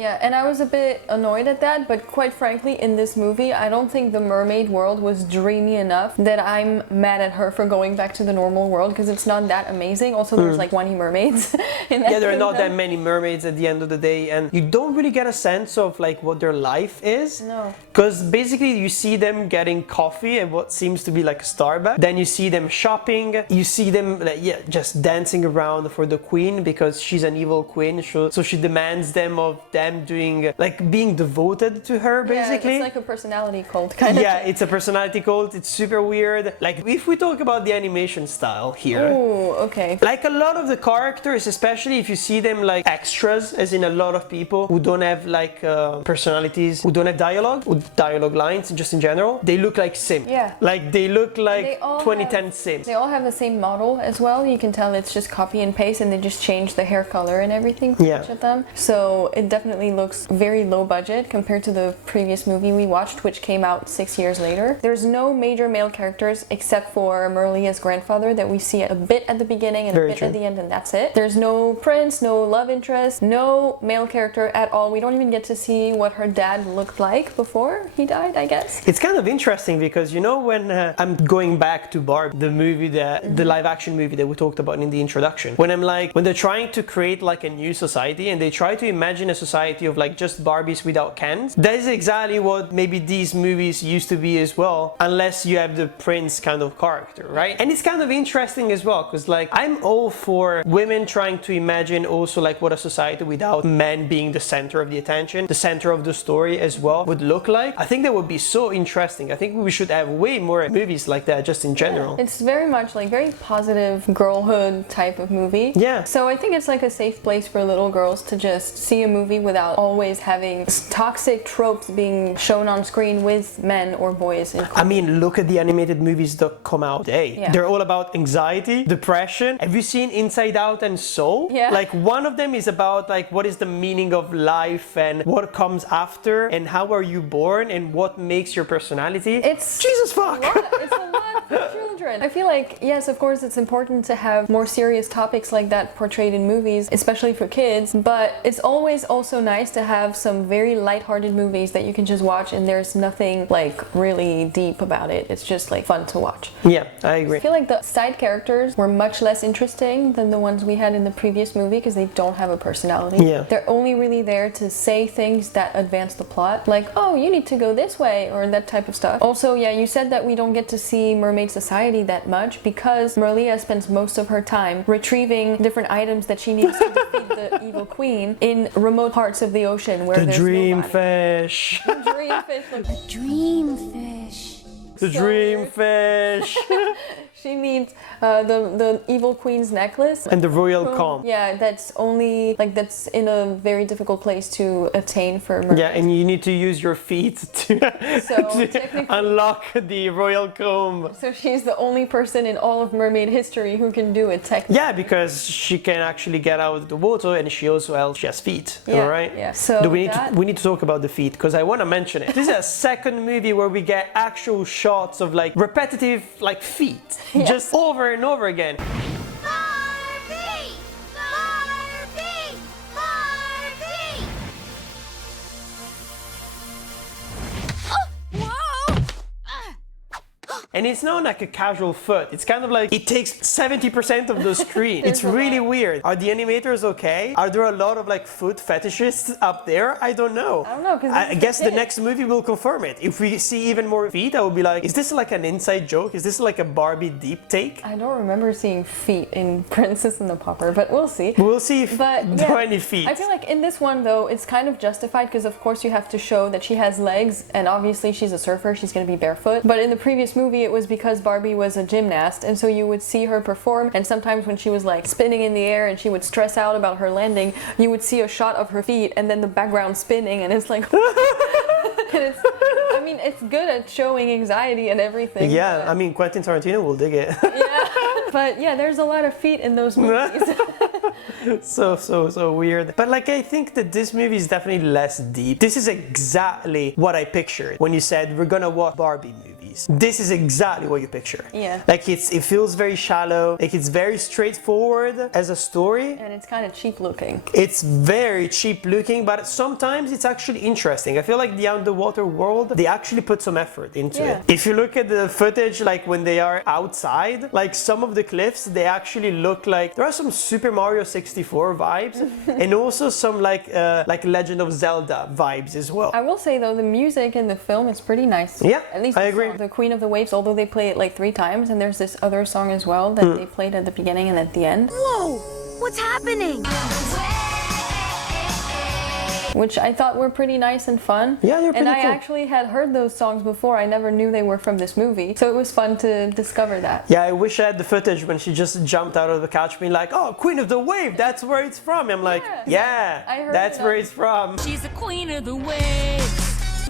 Yeah, and I was a bit annoyed at that, but quite frankly, in this movie, I don't think the mermaid world was dreamy enough that I'm mad at her for going back to the normal world, because it's not that amazing. Also, there's like 20 mermaids in that there are not kingdom. that many mermaids at the end of the day, and you don't really get a sense of like what their life is. No. Because basically you see them getting coffee at what seems to be like a Starbucks, then you see them shopping, you see them like, just dancing around for the queen, because she's an evil queen, so she demands them of them doing like being devoted to her, basically. Yeah, it's like a personality cult kind of Yeah, thing. it's a personality cult. It's super weird. Like if we talk about the animation style here, okay. like a lot of the characters, especially if you see them like extras, as in a lot of people who don't have like personalities, who don't have dialogue or dialogue lines, just in general, they look like Sims. Yeah. Like they look like 2010 Sims. They all have the same model as well. You can tell it's just copy and paste, and they just change the hair color and everything for each of them. So it definitely looks very low budget compared to the previous movie we watched, which came out 6 years later. There's no major male characters except for Merlia's grandfather that we see a bit at the beginning and a bit at the end, and that's it. There's no prince, no love interest, no male character at all. We don't even get to see what her dad looked like before he died, I guess. It's kind of interesting because, you know, when I'm going back to Barbie, the movie the live action movie that we talked about in the introduction, when they're trying to create like a new society and they try to imagine a society of like just Barbies without Kens, that is exactly what maybe these movies used to be as well, unless you have the prince kind of character, right? And it's kind of interesting as well, because like I'm all for women trying to imagine also like what a society without men being the center of the attention, the center of the story as well would look like. I think that would be so interesting. I think we should have way more movies like that just in general. It's very much like very positive girlhood type of movie. Yeah. So I think it's like a safe place for little girls to just see a movie without about always having toxic tropes being shown on screen with men or boys included. I mean, look at the animated movies that come out today. Yeah. They're all about anxiety, depression. Have you seen Inside Out and Soul? Yeah. Like one of them is about like what is the meaning of life and what comes after and how are you born and what makes your personality. It's Jesus fuck. It's a lot for children. I feel like, yes, of course, it's important to have more serious topics like that portrayed in movies, especially for kids, but it's always also nice to have some very lighthearted movies that you can just watch and there's nothing like really deep about it. It's just like fun to watch. Yeah, I agree. I feel like the side characters were much less interesting than the ones we had in the previous movie because they don't have a personality. Yeah. They're only really there to say things that advance the plot, like, oh, you need to go this way, or that type of stuff. Also, yeah, you said that we don't get to see mermaid society that much because Merlia spends most of her time retrieving different items that she needs to defeat the evil queen in remote parts of the ocean where The there's dream nobody. fish. The dream fish. Look, A dream fish. The So dream weird. fish. she needs the evil queen's necklace. And the royal comb. Yeah, that's only like that's in a very difficult place to attain for mermaids. Yeah, and you need to use your feet to, So, to technically- unlock the royal comb. So she's the only person in all of mermaid history who can do it technically. Yeah, because she can actually get out of the water, and she also she has feet. Yeah, all right. yeah. So Do we that- need to talk about the feet because I want to mention it. This is a second movie where we get actual shots of like repetitive like feet, just over and over again. Barbie! Barbie! Barbie! Oh, whoa! And it's not like a casual foot. It's kind of like it takes 70% of the screen. It's really weird. Are the animators okay? Are there a lot of like foot fetishists up there? I don't know. I don't know, 'cause I this is guess the kids. next movie will confirm it. If we see even more feet, I will be like, is this like an inside joke? Is this like a Barbie deep take? I don't remember seeing feet in Princess and the Pauper, but we'll see. We'll see if But there yeah, are any feet. I feel like in this one though, it's kind of justified because of course you have to show that she has legs and obviously she's a surfer, she's gonna be barefoot. But in the previous movie it was because Barbie was a gymnast and so you would see her perform and sometimes when she was like spinning in the air and she would stress out about her landing, you would see a shot of her feet and then the background spinning and it's like and it's, I mean it's good at showing anxiety and everything. Yeah, I mean Quentin Tarantino will dig it. But yeah, there's a lot of feet in those movies. so weird. But like I think that this movie is definitely less deep. This is exactly what I pictured when you said we're gonna watch Barbie movies. This is exactly what you picture. Yeah. Like it feels very shallow. Like it's very straightforward as a story. And it's kind of cheap looking. It's very cheap looking, but sometimes it's actually interesting. I feel like the underwater world, they actually put some effort into it. If you look at the footage, like when they are outside, like some of the cliffs, they actually look like there are some Super Mario 64 vibes, and also some like Legend of Zelda vibes as well. I will say though, the music in the film is pretty nice. Yeah, at least I agree. The Queen of the Waves, although they play it like 3 times, and there's this other song as well that they played at the beginning and at the end. Whoa! What's happening? Which I thought were pretty nice and fun. Yeah, they're pretty And I cool. actually had heard those songs before. I never knew they were from this movie. So it was fun to discover that. Yeah, I wish I had the footage when she just jumped out of the couch being like, oh, Queen of the Wave, that's where it's from. I'm like, yeah, I heard that's it where on- it's from. She's the queen of the waves.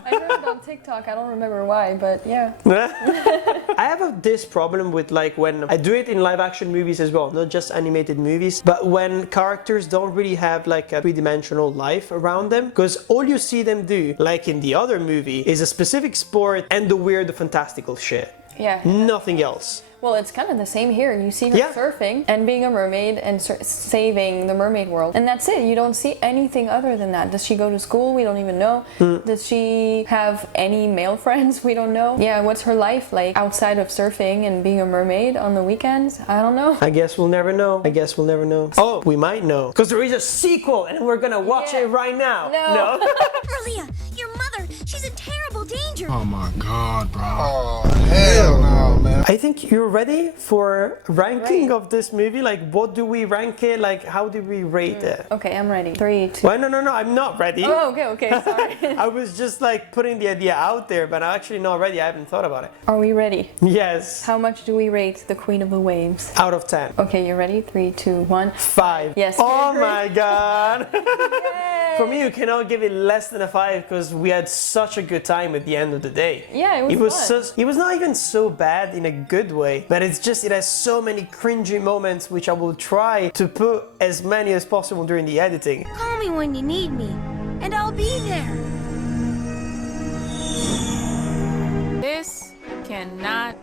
I heard it on TikTok. I don't remember why, but yeah. I have this problem with like when I do it in live action movies as well, not just animated movies, but when characters don't really have like a three-dimensional life around them, because all you see them do, like in the other movie, is a specific sport and the weird fantastical shit. Yeah. Nothing else. Well, it's kind of the same here. You see her Yeah. surfing and being a mermaid and saving the mermaid world. And that's it. You don't see anything other than that. Does she go to school? We don't even know. Does she have any male friends? We don't know. Yeah, what's her life like outside of surfing and being a mermaid on the weekends? I don't know. I guess we'll never know. I guess we'll never know. Oh, we might know. Because there is a sequel and we're gonna watch it right now. No. Merlia, your mother, she's in terrible possible danger. Oh my god, bro. Oh, hell no, man. I think you're ready for ranking of this movie. Like, what do we rank it? Like, how do we rate it? Okay, I'm ready. 3, 2. Well, no, I'm not ready. Oh, okay, sorry. I was just like putting the idea out there, but I'm actually not ready. I haven't thought about it. Are we ready? Yes. How much do we rate The Queen of the Waves? Out of 10. Okay, you ready? 3, 2, 1. 5. Yes. Oh my god. For me, you cannot give it less than a 5 because we had such a good time at the end of the day. Yeah, it was fun. It was not even so bad in a good way, but it's just, it has so many cringy moments which I will try to put as many as possible during the editing. Call me when you need me, and I'll be there. This cannot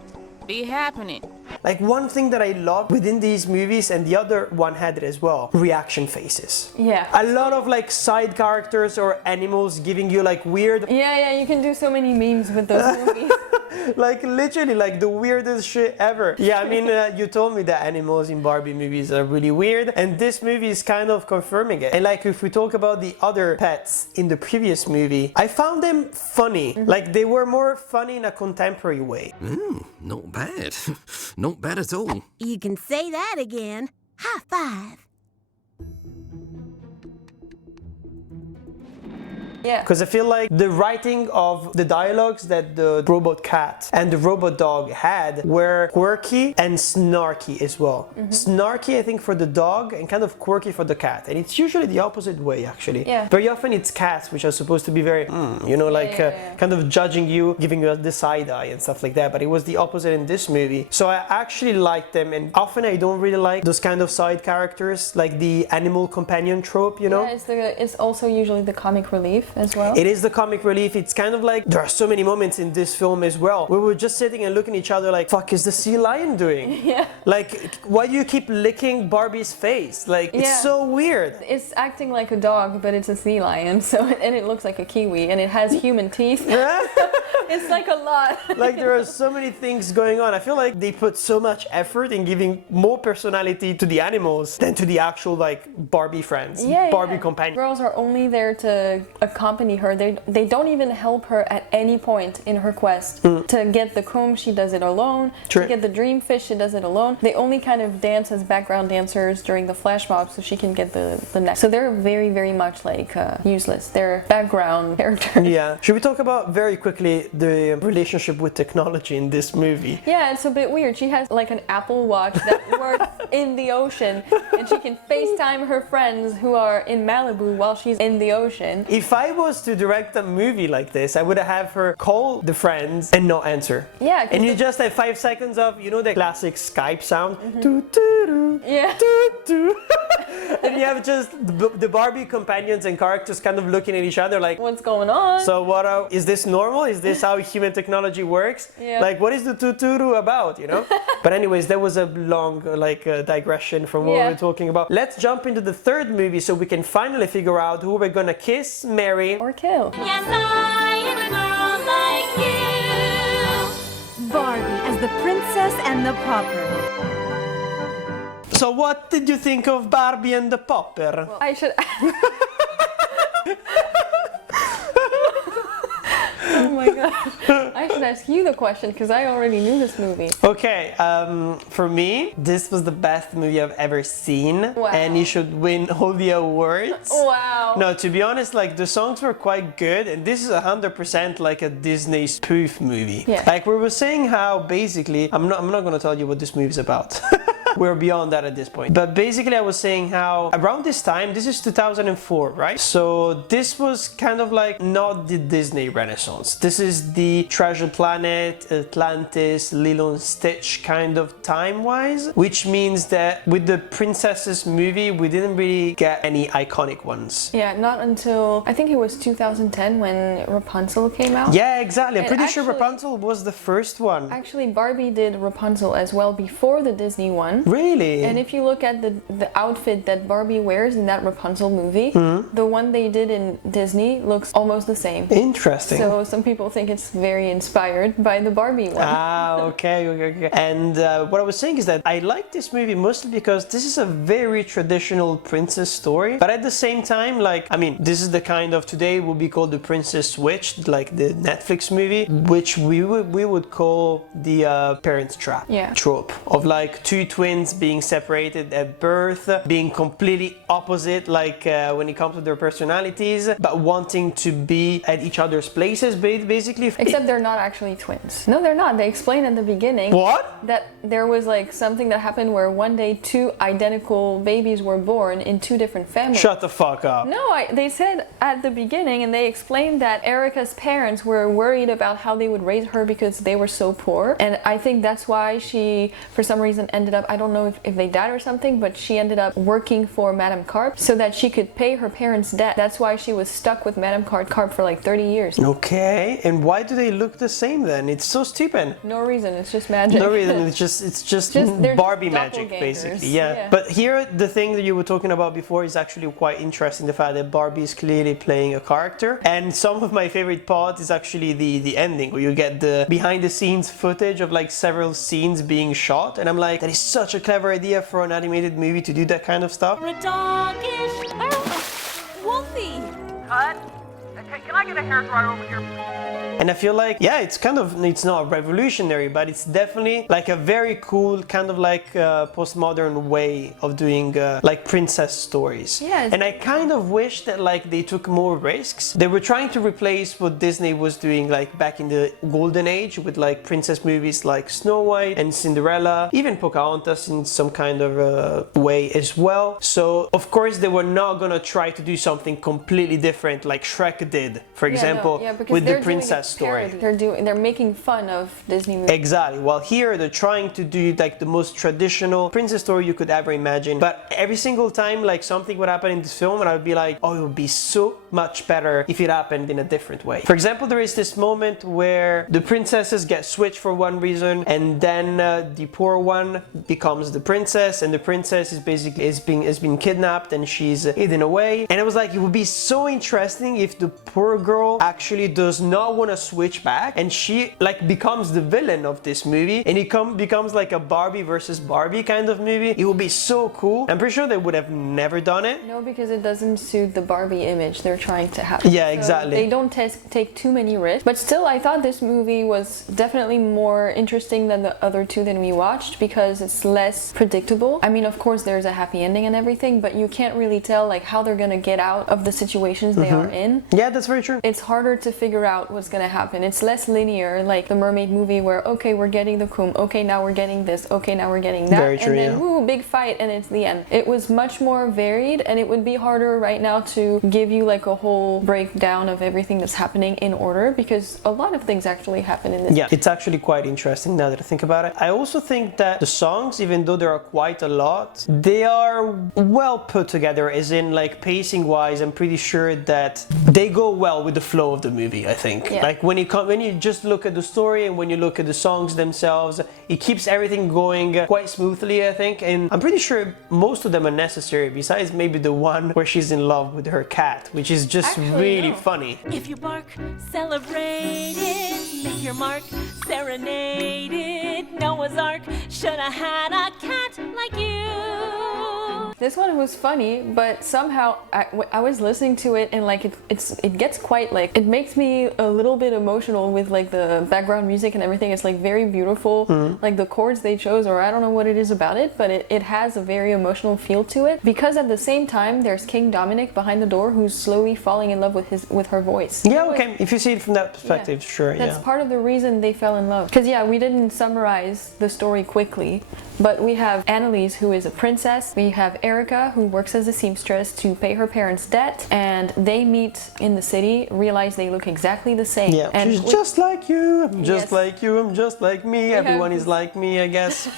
be happening. Like, one thing that I love within these movies, and the other one had it as well, reaction faces. Yeah. A lot of like side characters or animals giving you like weird... Yeah, you can do so many memes with those movies. Like, literally, like the weirdest shit ever. Yeah, I mean, you told me that animals in Barbie movies are really weird, and this movie is kind of confirming it. And like, if we talk about the other pets in the previous movie, I found them funny. Like, they were more funny in a contemporary way. Not bad. Not bad at all. You can say that again. High five. Yeah. Because I feel like the writing of the dialogues that the robot cat and the robot dog had were quirky and snarky as well. Snarky, I think, for the dog and kind of quirky for the cat. And it's usually the opposite way, actually. Yeah. Very often it's cats which are supposed to be very, you know, like kind of judging you, giving you the side eye and stuff like that. But it was the opposite in this movie. So I actually like them. And often I don't really like those kind of side characters, like the animal companion trope, you know? Yeah, it's also usually the comic relief as well. It is the comic relief. It's kind of like, there are so many moments in this film as well where we're just sitting and looking at each other like, fuck is the sea lion doing? Yeah. Like, why do you keep licking Barbie's face? Like, it's so weird. It's acting like a dog, but it's a sea lion, so and it looks like a kiwi, and it has human teeth. It's like a lot. Like, there are so many things going on. I feel like they put so much effort in giving more personality to the animals than to the actual, like, Barbie friends, Barbie companions. Girls are only there to accompany her. They don't even help her at any point in her quest. To get the comb, she does it alone. To get the dream fish, she does it alone. They only kind of dance as background dancers during the flash mob so she can get the next. So they're very, very much like useless. They're background characters. Yeah. Should we talk about very quickly the relationship with technology in this movie? Yeah, it's a bit weird. She has like an Apple Watch that works in the ocean, and she can FaceTime her friends who are in Malibu while she's in the ocean. If I was to direct a movie like this, I would have her call the friends and not answer. Yeah. And you just have 5 seconds of, you know, the classic Skype sound? Doo-doo-doo, yeah. Doo-doo. And you have just the Barbie companions and characters kind of looking at each other like, what's going on? So what is this normal? Is this how human technology works? Yeah. Like, what is the doo-doo about, you know? But anyways, that was a long digression from what we were talking about. Let's jump into the third movie so we can finally figure out who we're gonna kiss, marry, or kill. Yes, I am a girl like you. Barbie as the princess and the pauper. So what did you think of Barbie and the Pauper? Well, I should... Oh my god. I should ask you the question because I already knew this movie. Okay, for me, this was the best movie I've ever seen. Wow. And you should win all the awards. Wow. No, to be honest, like, the songs were quite good, and this is 100% like a Disney spoof movie. Yeah. Like, we were saying how basically, I'm not gonna tell you what this movie's about. We're beyond that at this point. But basically I was saying how around this time, this is 2004, right? So this was kind of like not the Disney Renaissance. This is the Treasure Planet, Atlantis, Lilo and Stitch kind of time-wise, which means that with the Princesses movie, we didn't really get any iconic ones. Yeah, not until, I think it was 2010 when Rapunzel came out. Yeah, exactly. I'm pretty sure Rapunzel was the first one. Actually, Barbie did Rapunzel as well before the Disney one. Really? And if you look at the outfit that Barbie wears in that Rapunzel movie, the one they did in Disney looks almost the same. Interesting. So some people think it's very inspired by the Barbie one. Okay. And what I was saying is that I like this movie mostly because this is a very traditional princess story, but at the same time, like, I mean, this is the kind of, today would be called the Princess Switch, like the Netflix movie, which we would call the Parent Trap trope of like two twins being separated at birth, being completely opposite, like when it comes to their personalities, but wanting to be at each other's places, basically. Except they're not actually twins. No, they're not. They explain at the beginning that there was like something that happened where one day two identical babies were born in two different families. Shut the fuck up. No, they said at the beginning, and they explained that Erica's parents were worried about how they would raise her because they were so poor, and I think that's why she, for some reason, ended up, I don't know if they died or something, but she ended up working for Madame Carp so that she could pay her parents' debt. That's why she was stuck with Madame Carp for like 30 years. Okay, and why do they look the same then? It's so stupid. No reason, it's just magic. No reason, it's just Barbie magic, basically. Yeah. But here, the thing that you were talking about before is actually quite interesting, the fact that Barbie is clearly playing a character. And some of my favorite parts is actually the ending, where you get the behind the scenes footage of like several scenes being shot, and I'm like, that is such a clever idea for an animated movie to do that kind of stuff. Wolfie! Cut! Can I get a hairdryer over here? And I feel like, yeah, it's not revolutionary, but it's definitely like a very cool kind of like postmodern way of doing like princess stories. Yeah. And I kind of wish that like they took more risks. They were trying to replace what Disney was doing like back in the golden age with like princess movies like Snow White and Cinderella, even Pocahontas in some kind of way as well. So of course they were not gonna try to do something completely different like Shrek did, for example, with the princess story. They're making fun of Disney movies. Exactly. While here they're trying to do like the most traditional princess story you could ever imagine. But every single time like something would happen in this film, and I would be like, oh, it would be so much better if it happened in a different way. For example, there is this moment where the princesses get switched for one reason, and then the poor one becomes the princess, and the princess is basically has been kidnapped and she's hidden away. And I was like, it would be so interesting if the poor girl actually does not want to switch back, and she like becomes the villain of this movie, and it becomes like a Barbie versus Barbie kind of movie. It would be so cool. I'm pretty sure they would have never done it. No, because it doesn't suit the Barbie image they're trying to have. Yeah, so exactly. They don't take too many risks. But still, I thought this movie was definitely more interesting than the other two that we watched because it's less predictable. I mean, of course, there's a happy ending and everything, but you can't really tell like how they're gonna get out of the situations they are in. Yeah, that's very true. It's harder to figure out what's gonna happen. It's less linear, like the Mermaid movie, where okay, we're getting the comb, okay, now we're getting this, okay, now we're getting that, very true, and then woo, big fight, and it's the end. It was much more varied, and it would be harder right now to give you like a whole breakdown of everything that's happening in order, because a lot of things actually happen in this. Yeah, it's actually quite interesting now that I think about it. I also think that the songs, even though there are quite a lot, they are well put together, as in like pacing wise. I'm pretty sure that they go well with the flow of the movie, I think. Yeah. Like when you just look at the story and when you look at the songs themselves, it keeps everything going quite smoothly, I think. And I'm pretty sure most of them are necessary, besides maybe the one where she's in love with her cat, which is just really funny. If you bark, celebrate it. Make your mark, serenade it. Noah's Ark should have had a cat like you. This one was funny, but somehow I was listening to it and like it gets quite like, it makes me a little bit emotional with like the background music and everything. It's like very beautiful, like the chords they chose, or I don't know what it is about it, but it has a very emotional feel to it, because at the same time there's King Dominic behind the door who's slowly falling in love with her voice. Yeah, okay, if you see it from that perspective, sure. That's part of the reason they fell in love. Because yeah, we didn't summarize the story quickly, but we have Annalise, who is a princess. We have Erica, who works as a seamstress to pay her parents' debt, and they meet in the city, realize they look exactly the same. Yeah, and she's just like you, I'm just like you, I'm just like me, everyone is like me, I guess.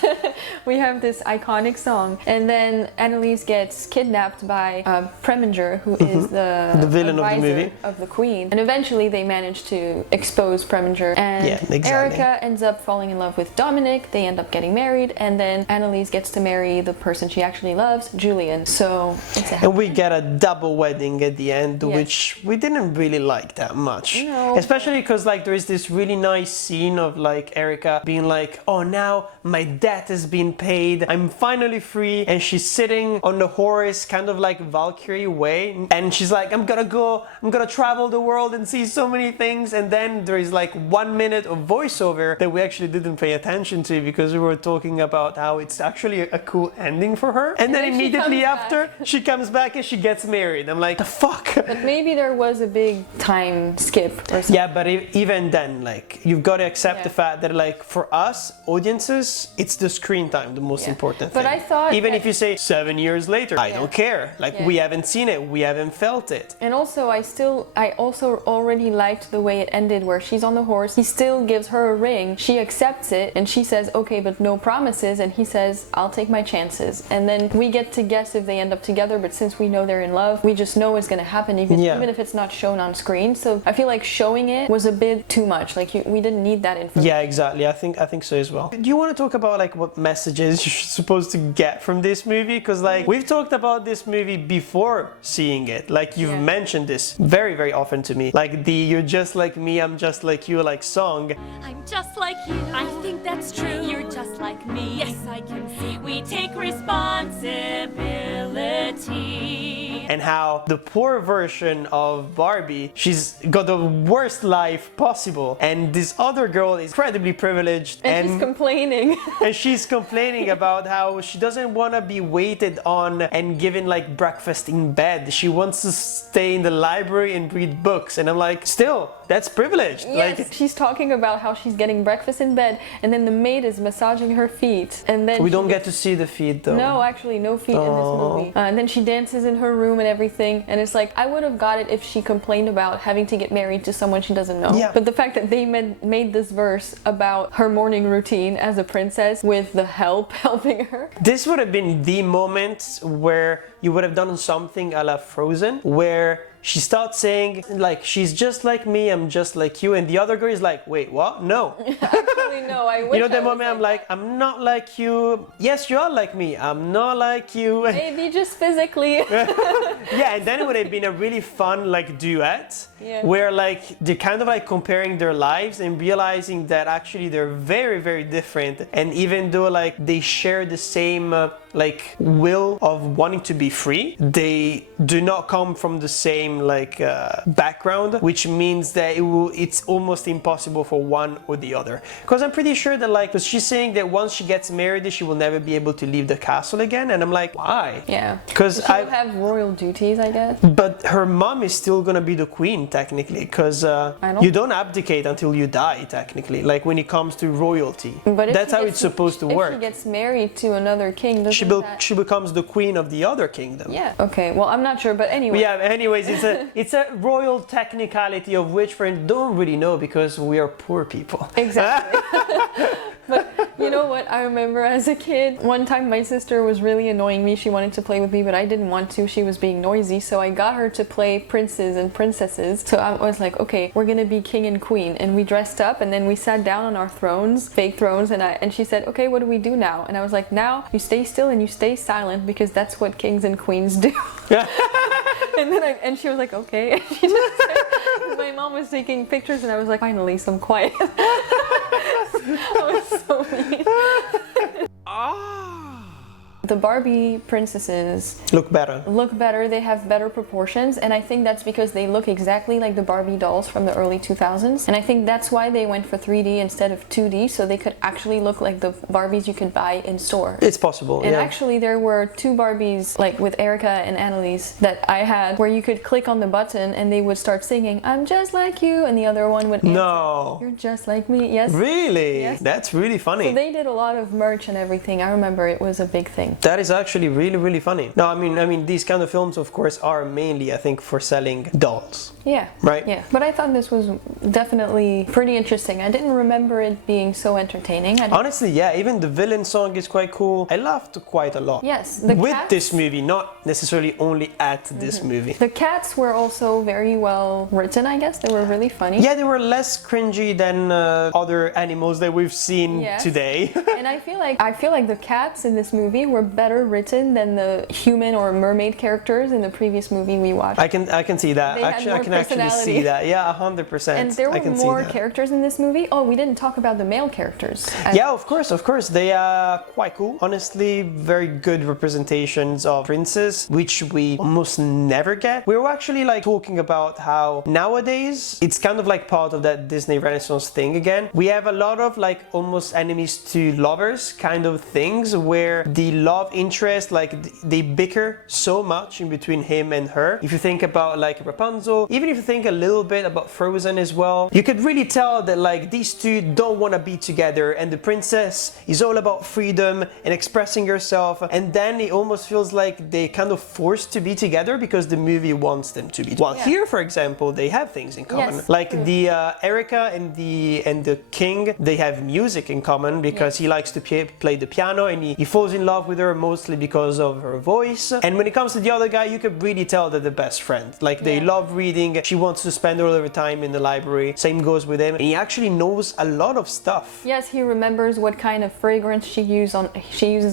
We have this iconic song, and then Annalise gets kidnapped by Preminger, who is the villain of the movie, of the queen, and eventually they manage to expose Preminger, and exactly. Erica ends up falling in love with Dominic. They end up getting married, and then then Annalise gets to marry the person she actually loves, Julian. So it's a and we get a double wedding at the end, which we didn't really like that much. No. Especially because like there is this really nice scene of like Erica being like, oh, now my debt has been paid, I'm finally free, and she's sitting on the horse kind of like Valkyrie way, and she's like, I'm gonna travel the world and see so many things. And then there is like 1 minute of voiceover that we actually didn't pay attention to because we were talking about how it's actually a cool ending for her, and then immediately after she comes back and she gets married. I'm like, the fuck. But maybe there was a big time skip or something. Yeah, but even then, like, you've got to accept the fact that like for us audiences, it's the screen time the most important thing. But I thought even if you say 7 years later, I don't care. Like we haven't seen it, we haven't felt it. And also I also already liked the way it ended, where she's on the horse, he still gives her a ring, she accepts it, and she says, okay, but no promises, and he says, I'll take my chances. And then we get to guess if they end up together, but since we know they're in love, we just know it's gonna happen even if it's not shown on screen. So I feel like showing it was a bit too much. Like we didn't need that information. Yeah, exactly. I think so as well. Do you want to talk about like what messages you're supposed to get from this movie? Because like we've talked about this movie before seeing it. Like you've mentioned this very, very often to me. Like the "You're just like me, I'm just like you" like song. I'm just like you. I think that's true. You're just like me. Yes, I can see. We take responsibility. And how the poor version of Barbie, she's got the worst life possible, and this other girl is incredibly privileged, and she's complaining. And she's complaining about how she doesn't want to be waited on and given like breakfast in bed. She wants to stay in the library and read books. And I'm like, still, that's privileged. Yes, like, she's talking about how she's getting breakfast in bed, and then the maid is massaging her feet, and then we don't get to see the feet though. No, actually, no feet in this movie. And then she dances in her room and everything, and it's like, I would have got it if she complained about having to get married to someone she doesn't know. Yeah. But the fact that they made this verse about her morning routine as a princess with the help helping her. This would have been the moment where you would have done something a la Frozen, where she starts saying like, she's just like me, I'm just like you, and the other girl is like, wait, what? No. Actually, no, I wish. You know, the moment I'm like, I'm not like you. Yes, you are like me. I'm not like you. Maybe just physically. Yeah, and then it would have been a really fun like duet, where like they're kind of like comparing their lives and realizing that actually they're very, very different. And even though like they share the same like will of wanting to be free, they do not come from the same like background, which means that it's almost impossible for one or the other. Because I'm pretty sure that like, because she's saying that once she gets married, she will never be able to leave the castle again, and I'm like, why? Yeah. Because I have royal duties, I guess. But her mom is still gonna be the queen technically, because you don't abdicate until you die technically. Like when it comes to royalty, but that's how it's supposed to work. If she gets married to another king, she becomes the queen of the other kingdom. Yeah. Okay. Well, I'm not sure, but anyway. Yeah. Anyways, it's a royal technicality of which we don't really know because we are poor people. Exactly. But you know what? I remember as a kid, one time my sister was really annoying me. She wanted to play with me, but I didn't want to. She was being noisy, so I got her to play princes and princesses. So I was like, okay, we're gonna be king and queen, and we dressed up, and then we sat down on our thrones, fake thrones, and she said, okay, what do we do now? And I was like, now you stay still and you stay silent because that's what kings and queens do. And she was like, okay. And she just said, my mom was taking pictures, and I was like, finally, some quiet. I was so mean. The Barbie princesses look better. They have better proportions, and I think that's because they look exactly like the Barbie dolls from the early 2000s. And I think that's why they went for 3D instead of 2D, so they could actually look like the Barbies you could buy in store. It's possible, and actually there were 2 Barbies, like with Erica and Annalise, that I had, where you could click on the button and they would start singing, I'm just like you, and the other one would answer, no, you're just like me. Yes. Really? Yes. That's really funny. So they did a lot of merch and everything. I remember it was a big thing. entertaining. That is actually really, really funny. No, I mean, these kind of films, of course, are mainly, I think, for selling dolls. Yeah. Right? Yeah. But I thought this was definitely pretty interesting. I didn't remember it being so entertaining. Honestly, yeah, even the villain song is quite cool. I laughed quite a lot. Yes. With this movie, not necessarily only at this movie. The cats were also very well written, I guess. They were really funny. Yeah, they were less cringy than other animals that we've seen today. And I feel like the cats in this movie were better written than the human or mermaid characters in the previous movie we watched. I can see that. Actually, I can actually see that. Yeah, 100%. And there were more characters in this movie. Oh, we didn't talk about the male characters. Yeah, of course. They are quite cool. Honestly, very good representations of princes, which we almost never get. We were actually like talking about how nowadays it's kind of like part of that Disney Renaissance thing again. We have a lot of like almost enemies to lovers kind of things where the love interest, like they bicker so much in between him and her. If you think about like Rapunzel, even if you think a little bit about Frozen as well, you could really tell that like these two don't want to be together, and the princess is all about freedom and expressing herself, and then it almost feels like they kind of forced to be together because the movie wants them to be. While here, for example, they have things in common. Yes, like the Erica and the king, they have music in common because he likes to play the piano, and he falls in love with her mostly because of her voice. And when it comes to the other guy, you could really tell that they're best friends. Like they love reading. She wants to spend all of her time in the library. Same goes with him. And he actually knows a lot of stuff. Yes, he remembers what kind of fragrance she uses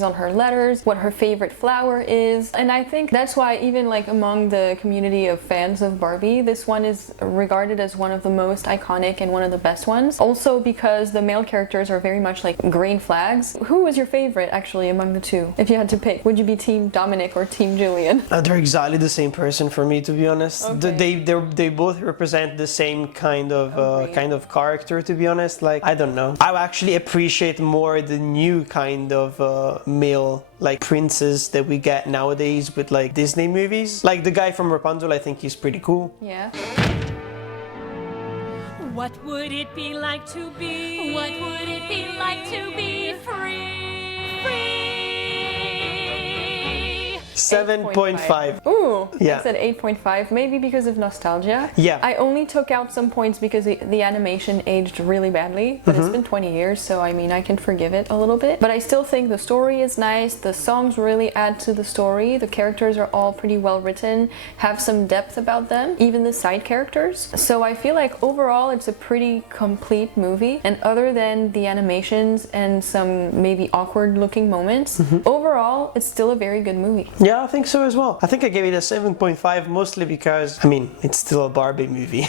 on her letters, what her favorite flower is. And I think that's why even like among the community of fans of Barbie, this one is regarded as one of the most iconic and one of the best ones. Also because the male characters are very much like green flags. Who was your favorite actually among the two? If you had to pick, would you be Team Dominic or Team Julian? They're exactly the same person for me, to be honest. Okay. They both represent the same kind of character, to be honest. Like, I don't know. I actually appreciate more the new kind of male like princes that we get nowadays with like Disney movies. Like the guy from Rapunzel, I think he's pretty cool. Yeah. What would it be like to be? What would it be like to be free? 7.5. Ooh, yeah. I said 8.5, maybe because of nostalgia. Yeah. I only took out some points because the animation aged really badly, but it's been 20 years, so I mean, I can forgive it a little bit. But I still think the story is nice, the songs really add to the story, the characters are all pretty well written, have some depth about them, even the side characters. So I feel like overall it's a pretty complete movie, and other than the animations and some maybe awkward looking moments, overall it's still a very good movie. Yeah, I think so as well. I think I gave it a 7.5 mostly because, I mean, it's still a Barbie movie.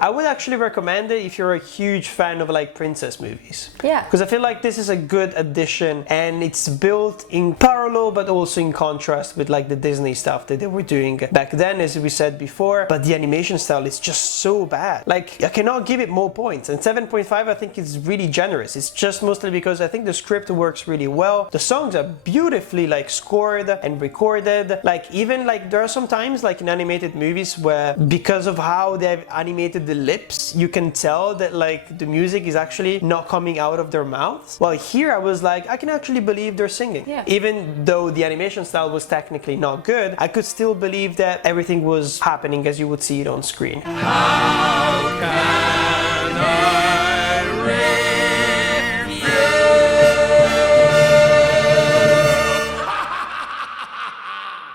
I would actually recommend it if you're a huge fan of like princess movies. Yeah. Because I feel like this is a good addition and it's built in parallel but also in contrast with like the Disney stuff that they were doing back then, as we said before. But the animation style is just so bad. Like, I cannot give it more points. And 7.5 I think is really generous. It's just mostly because I think the script works really well. The songs are beautifully like scored and recorded. Like even like there are some times like in animated movies where because of how they've animated the lips, you can tell that like the music is actually not coming out of their mouths. Well, here I was like, I can actually believe they're singing. Yeah. Even though the animation style was technically not good, I could still believe that everything was happening as you would see it on screen. How can I refuse?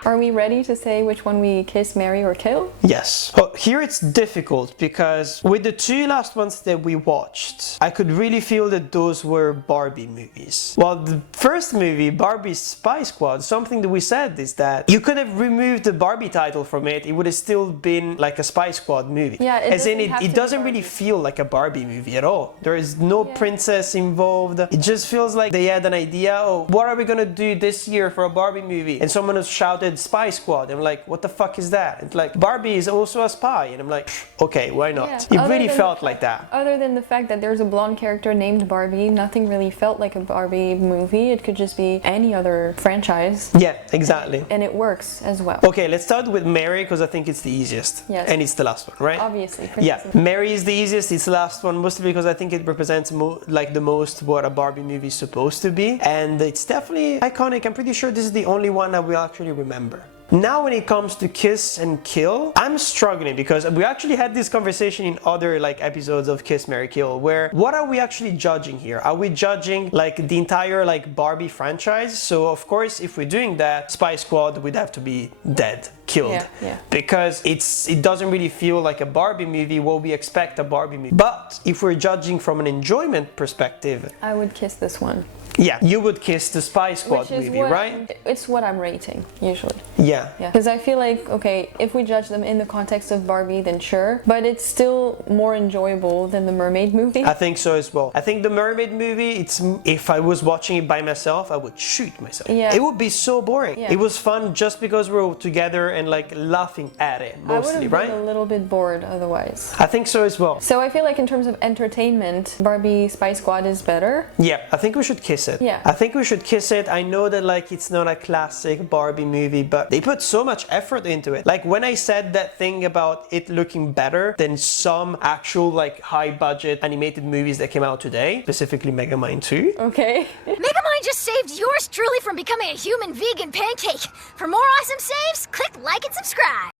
Are we ready to say which one we kiss, marry, or kill? Yes. Well, here it's difficult because with the two last ones that we watched, I could really feel that those were Barbie movies. Well, the first movie, Barbie's Spy Squad, something that we said is that you could have removed the Barbie title from it, it would have still been like a Spy Squad movie. Yeah, it doesn't really feel like a Barbie movie at all. There is no princess involved. It just feels like they had an idea, oh, what are we gonna do this year for a Barbie movie? And someone has shouted Spy spy squad. And I'm like, what the fuck is that? It's like, Barbie is also a spy. And I'm like, okay, why not? Yeah. It really felt like that. Other than the fact that there's a blonde character named Barbie, nothing really felt like a Barbie movie. It could just be any other franchise. Yeah, exactly. And it works as well. Okay, let's start with Mary because I think it's the easiest. Yes. And it's the last one, right? Obviously. Yeah, Mary is the easiest, it's the last one, mostly because I think it represents like the most what a Barbie movie is supposed to be. And it's definitely iconic. I'm pretty sure this is the only one that we'll actually remember. Now when it comes to Kiss and Kill, I'm struggling because we actually had this conversation in other like episodes of Kiss, Marry, Kill, where what are we actually judging here? Are we judging like the entire like Barbie franchise? So of course if we're doing that, Spy Squad would have to be dead, killed, because it doesn't really feel like a Barbie movie what we expect a Barbie movie. But if we're judging from an enjoyment perspective, I would kiss this one. Yeah, you would kiss the Spy Squad movie, right? It's what I'm rating, usually. Yeah. Because I feel like, okay, if we judge them in the context of Barbie, then sure. But it's still more enjoyable than the Mermaid movie. I think so as well. I think the Mermaid movie, if I was watching it by myself, I would shoot myself. Yeah. It would be so boring. Yeah. It was fun just because we were together and like laughing at it, mostly, I would have right? been a little bit bored otherwise. I think so as well. So I feel like in terms of entertainment, Barbie Spy Squad is better. Yeah, I think we should kiss it. Yeah. I think we should kiss it. I know that like it's not a classic Barbie movie, but they put so much effort into it. Like when I said that thing about it looking better than some actual like high budget animated movies that came out today, specifically Megamind 2. Okay. Megamind just saved yours truly from becoming a human vegan pancake. For more awesome saves, click like and subscribe.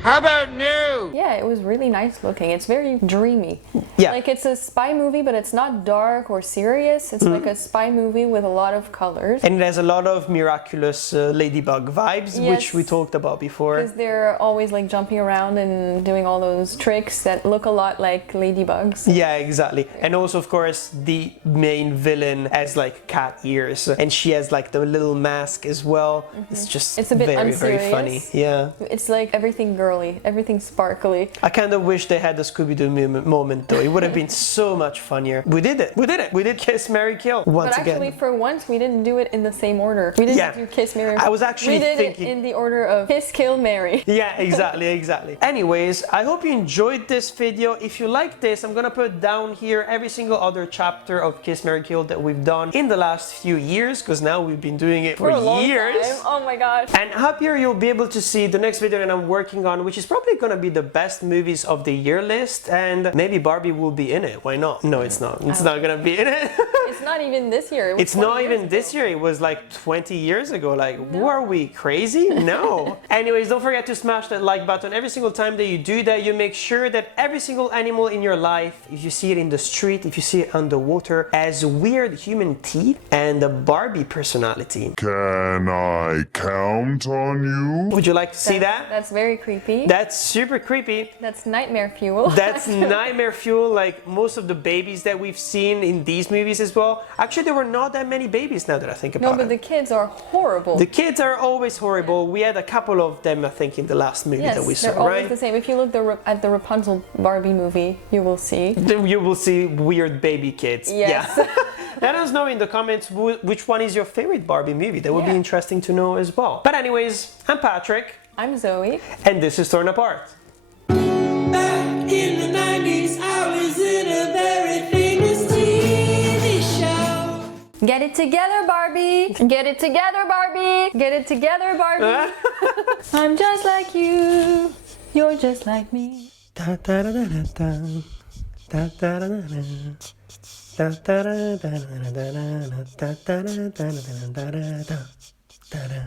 How about new? Yeah, it was really nice looking. It's very dreamy. Yeah. Like it's a spy movie, but it's not dark or serious. It's like a spy movie with a lot of colors. And it has a lot of miraculous ladybug vibes, which we talked about before. Because they're always like jumping around and doing all those tricks that look a lot like ladybugs. Yeah, exactly. And also, of course, the main villain has like cat ears, and she has like the little mask as well. It's just It's a bit very, unserious. very funny. Yeah. It's like everything girly, everything sparkly. I kind of wish they had the Scooby-Doo moment though. It would have been so much funnier. We did it. We did it. We did Kiss, Marry, Kill once But actually, again. for once, we didn't do it in the same order. We didn't do Kiss, Marry. I was actually we did thinking it in the order of Kiss, Kill, Marry. Yeah, exactly. Anyways, I hope you enjoyed this video. If you like this, I'm gonna put down here every single other chapter of Kiss, Marry, Kill that we've done in the last few years, because now we've been doing it for a long years. time. Oh my gosh. And happier you'll be able to see the next video that I'm working on, which is probably gonna be the best movies of the year list, and maybe Barbie will be in it. Why not? No, it's not. It's not gonna be in it. It's not even this year. It's not even this year. It was like 20 years ago. Like, were we crazy? No. Anyways, don't forget to smash that like button. Every single time that you do that, you make sure that every single animal in your life, if you see it in the street, if you see it underwater, has weird human teeth and a Barbie personality. Can I count on you? Would you like to see that? That's very creepy. That's super creepy. That's nightmare fuel. That's nightmare fuel, like most of the babies that we've seen in these movies as well. Actually, there were not that many babies now that I think about it. No, but the kids are horrible. The kids are always horrible. We had a couple of them, I think, in the last movie that we saw, they're always right? the same. If you look at the Rapunzel Barbie movie, you will see. You will see weird baby kids. Yes. Yeah. Let us know in the comments which one is your favorite Barbie movie. That would be interesting to know as well. But anyways, I'm Patrick. I'm Zoe. And this is Torn Apart. Back in the 90s, I was in a very famous TV show. Get it together, Barbie. Get it together, Barbie. Get it together, Barbie. I'm just like you. You're just like me. Da da da da da. Da da da da da. Da da da da da da da da da da da da da da da da da.